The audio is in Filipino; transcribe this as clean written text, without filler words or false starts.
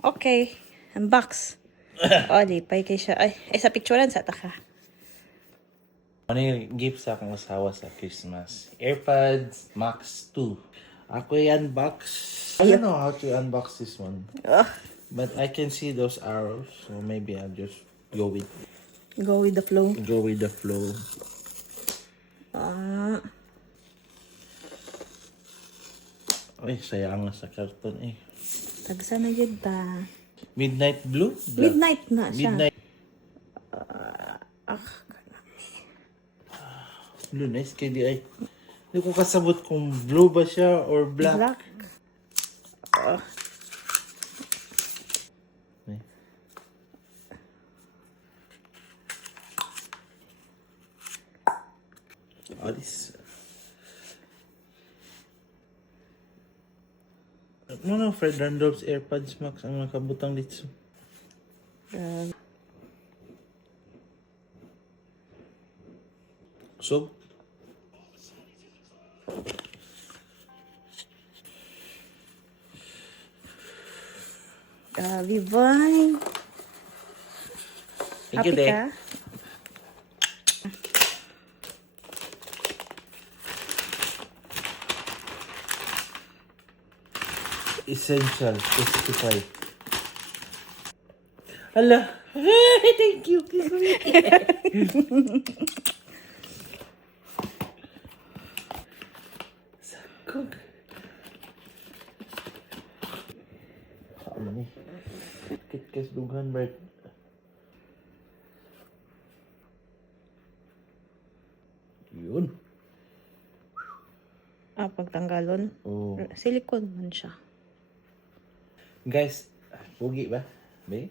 Okay. Unbox. O, lipay kay siya. Ay, sa picturean sa taka. Ano yung gift sa akong asawa sa Christmas? AirPods Max 2. Ako i-unbox. I don't know how to unbox this one. But I can see those arrows. So maybe I'll just go with the flow. the flow. Ay, sayang nga sa karton eh. Tagsa na yun ta. Midnight Blue? Midnight na siya. Midnight Blue, nice kay di ay. Hindi ko kasabot kung blue ba siya or black. Black. Ay. Alis. Ano Fred Randolph's AirPods Max ang nakabutang dito. So, Grabe, boy. thank you, Happy Dek. ka? Essential, testify. Ala, thank you. Sakog. Ano ni? Kitkas dughan, Bert. Yun. Pagtanggalon. Oh. Silicone man siya. Guys, pugi ba? Be?